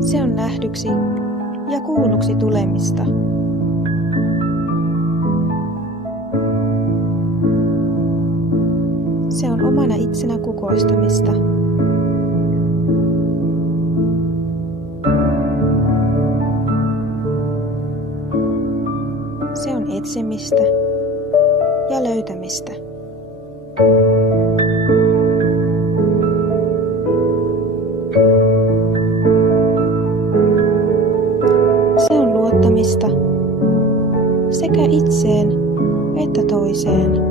Se on nähdyksi ja kuulluksi tulemista. Se on omana itsenä kukoistamista. Se on etsimistä ja löytämistä. Se on luottamista sekä itseen että toiseen.